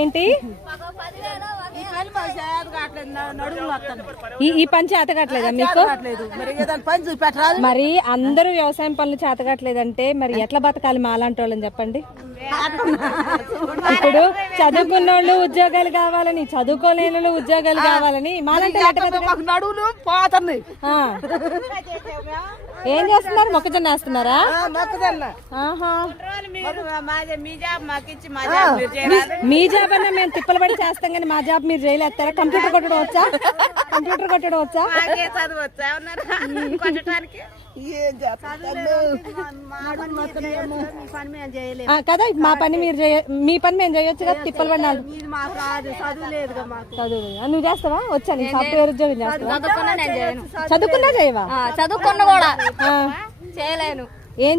ఏంటి ఈ పని చేత కావట్లేదా మీకు? మరి అందరూ వ్యవసాయం పనులు చేత కావట్లేదంటే మరి ఎట్లా బతకాలి మాలాంటి వాళ్ళని చెప్పండి. ఇప్పుడు చదువుకున్న వాళ్ళు ఉద్యోగాలు కావాలని, చదువుకోలేని వాళ్ళు ఉద్యోగాలు కావాలని మాలాంటి నడువులు పోతుంది. ఏం చేస్తున్నారు? మొక్కజొన్న వేస్తున్నారా? మీ జాబ్ అన్నా మేము తిప్పలు పడి చేస్తాం కానీ మా జాబ్ మీరు చేయలేస్తారా? కంప్యూటర్ కొట్టడం వచ్చా? కంప్యూటర్ కొట్టడం వచ్చా? కదా మా పని మీరు మీ పని మేము చేయొచ్చు కదా. తిప్పలు పడినాడు చదువు నువ్వు చేస్తావా? వచ్చా నీ సాఫ్ట్వేర్ ఉద్యోగం చేస్తావా? చదువుకున్నా చేయవా? చదువుకున్నా కూడా చేయలేను. ఏం